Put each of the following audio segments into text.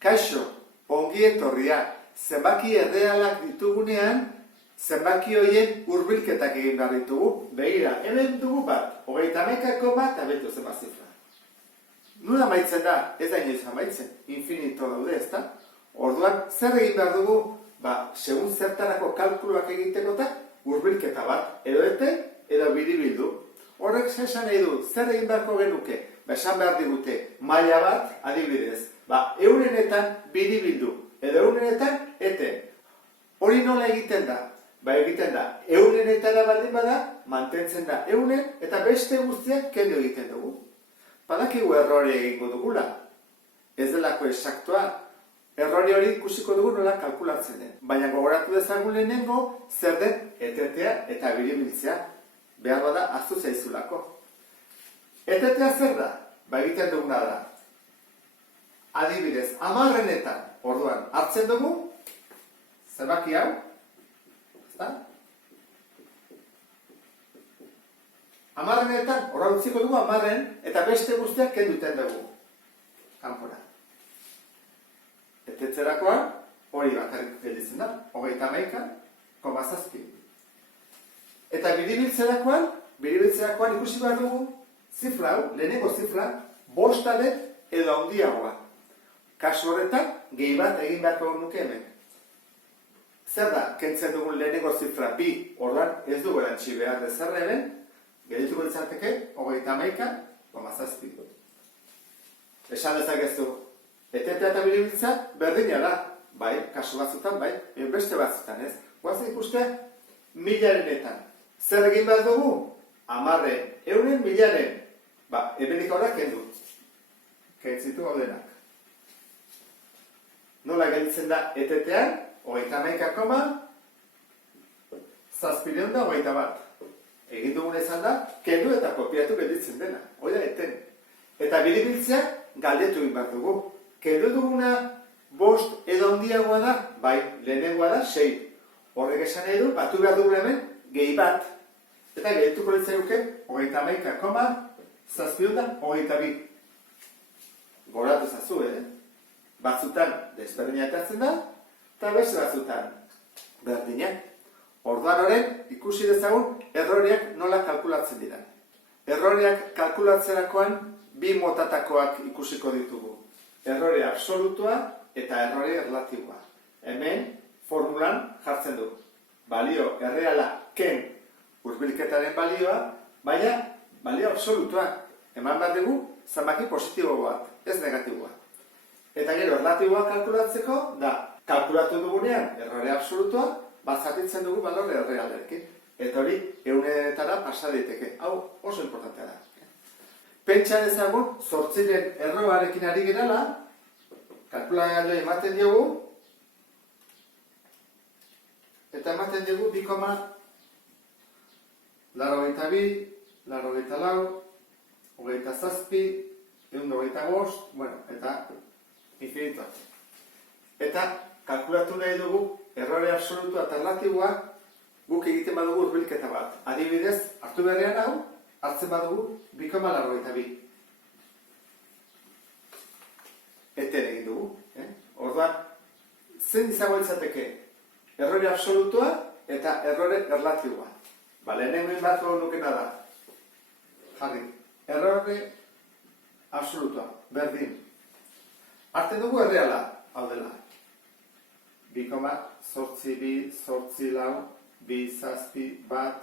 Kaixo, ongi etorria, zenbaki errealak ditugunean, zenbaki horien hurbilketak egin behar ditugu. Begira, hemen dugu bat, 31 bat abetu zenbat zifra. Nula amaitzen da, ez da inoiz amaitzen, infinito daude, ezta? Orduan, zer egin behar dugu? Segun zertarako kalkuluak egitekotak, hurbilketa bat, edo ete, edo biribildu. Horrek esan nahi du, zer egin beharko genuke? Esan behar digute, maila bat, adibidez, eurenetan biribildu, edo eurenetan eten. Hori nola egiten da? Egiten da, eurenetara baldin bada, mantentzen da euren, eta beste guztiak kendu egiten dugu. Badakigu errore egingo dugula. Ez delako esaktua, errori hori ikusiko dugu nola kalkulatzen den. Baina gogoratu dezagun lehenengo, zer den etetea eta biribiltzea. Behar bada, ahaztu zaizulako. Etetea zer da? Egiten duguna da. Adibidez, 10etan, orduan, hartzen dugu, zenbaki hau, ezta? 10etan, horra utziko dugu 10, eta beste guztiak kenduten dugu. Kanpora. Etetzerakoan, hori bakarrik gelditzen da, 31,7. Eta biribiltzerakoan ikusi behar dugu, zifra hau, lehenengo zifra, 5 edo handiagoa. Kasu horretan, gehi bat egin beharko nuke hemen. Zer da, kentzen dugun lehenengo zifra 2, orduan ez dugu erantzi behar dezarra hemen, geldituko ditzateke, 31,7. Esan dezakezu, etetea eta biribiltza berdina da. Bai, kasu batzutan, bai, beste batzutan ez. Guazen ikustea, 1000-etan. Zer egin behar dugu? 10, 100, 1000. Hemenik horrak kendu. Kentzitu gaudenak. Nola gelditzen da etetean? 31,721. Egin dugun ezan da, kendu eta kopiatu gelditzen dena. Hoi da, eten. Eta biribiltzea galdetu egin behar dugu. Kendu duguna 5 edo handiagoa da? Bai, lehenengoa da 6. Horrek esan nahi du, batu behar dugun hemen, gehi bat. Eta geldituko litzaioke 31,722. Goratu zazu, Batzutan desberdina atatzen da, eta beste batzutan berdina. Orduan horren, ikusi dezagun, erroreak nola kalkulatzen dira. Erroreak kalkulatzerakoan 2 motatakoak ikusiko ditugu. Errore absolutua eta errore erlatiboa. Hemen, formulan jartzen du. Balio erreala ken hurbilketaren balioa, baina balio absolutua. Eman behar dugu, zenbaki positibo bat, ez negatiboa. Eta gero, erlatiboa kalkulatzeko, da, kalkulatu dugunean, errore absolutua, zatitzen dugu balore errealekin. Eta hori, 100etara pasa daiteke. Hau oso importantea da. Pentsa dezagun, 8 erroarekin ari gerala, kalkulagailu ematen diogu, eta ematen diogu 2,82, 84, 27, 125, eta infinitoa. Eta kalkulatu nahi dugu errore absolutua eta relatiboa guk egiten badugu hurbilketa bat. Adibidez, hartu beharrean hau, hartzen badugu 2,82. Eten egin dugu. Orduan, zen izango izateke errore absolutua eta errore relatiboa. Lehenengo inbatu nukena da. Jarri, errore absolutua, berdin. Hartzen dugu erreala, hau dela. 2,82, 8, 2, 7, 1,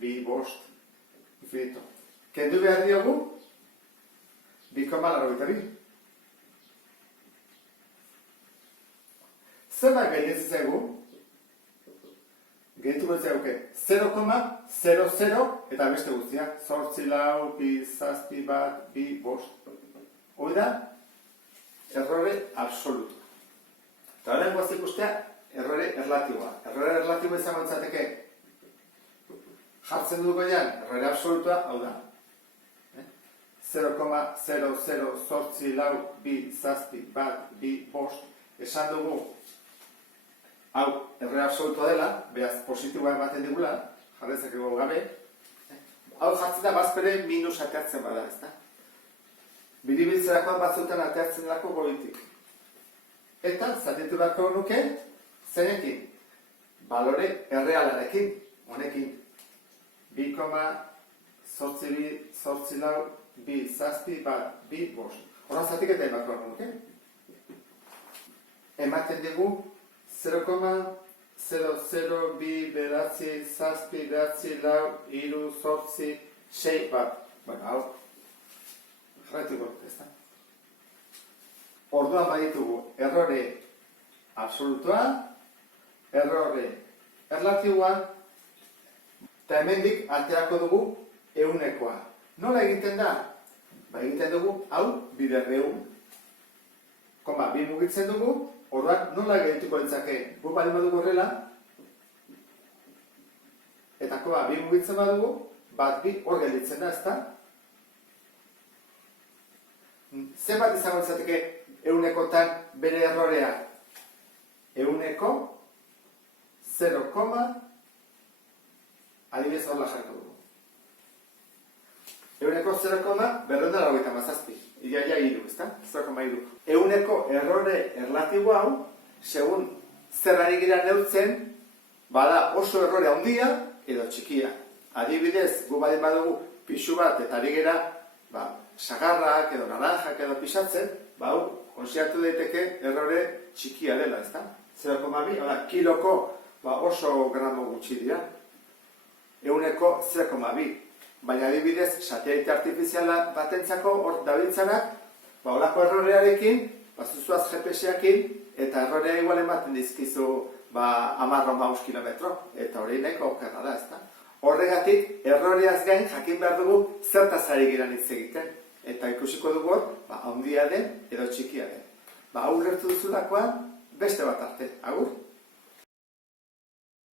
2, 5, infinito. Kendu behar diogu, 2,82. Zenbat gainezizegu, gehituko ezaguke 0,00 eta beste guztiak, 8, 2, 7, 1, 2, 5. Hoi da, errore absolutu. Eta horren guazik ikustea, errore erlatiboa. Errore erlatiboa izango entzateke. Jartzen dugu goian, errore absolutua, hau da. 0,0082, esan dugu, hau, errore absolutua dela, beraz, positiboa ematen digula, jarrezakego gabe. Hau jartzen da, bazpere minus ateatzen bada, ez da? Biribiltzerakoan batzutan ateatzen delako goitik. eta zatitu beharko nuke zeinekin? Balore errealarekin, honekin. 2,842,2,7,2,5. Horra zatik eta emakor nuke. Ematen dugu 0,002,7,2,3,4,6 bat. Bueno, hau, jarraituko, ez da? Orduan baditugu errore absolutoa, errore erlatiboa, eta hemendik aterako dugu ehunekoa. Nola egiten da? Ba, egiten dugu, hau, bider ehun. Koma, bi mugitzen dugu, orduan nola egituko litzake? Gu bali badugu horrela, eta koma, bi mugitzen badugu, bat bi hor gelditzen da, ezta? Zenbat izango litzateke ehunekotan bere errorea? Ehuneko 0, adibidez horla jarko dugu. Ehuneko 0,497. Iaia hiru, ezta? 0,3. Ehuneko errore erlatibo hau, segun zer ari gira neurtzen, bada oso errore handia edo txikia. Adibidez, gu badin badugu pixu bat eta ari gira, sagarrak edo naranjak edo pixatzen, hau, konsideratu daiteke errore txikia dela, ezta? 0,2, kiloko oso gramo gutxi dira. Ehuneko 0,2. Baina adibidez, satelite artifiziala batentzako hor dabiltzanak, holako errorearekin, zuzuaz GPS-eakin, eta errorea igual ematen dizkizu 10-15 kilometro, eta hori nahiko okerra da, ezta? Horregatik, erroreaz gain jakin behar dugu zertaz ari giran hitz egiten, eta ikusiko dugu hor, handia den edo txikia den. Hau lertu duzulakoan, beste bat arte, agur?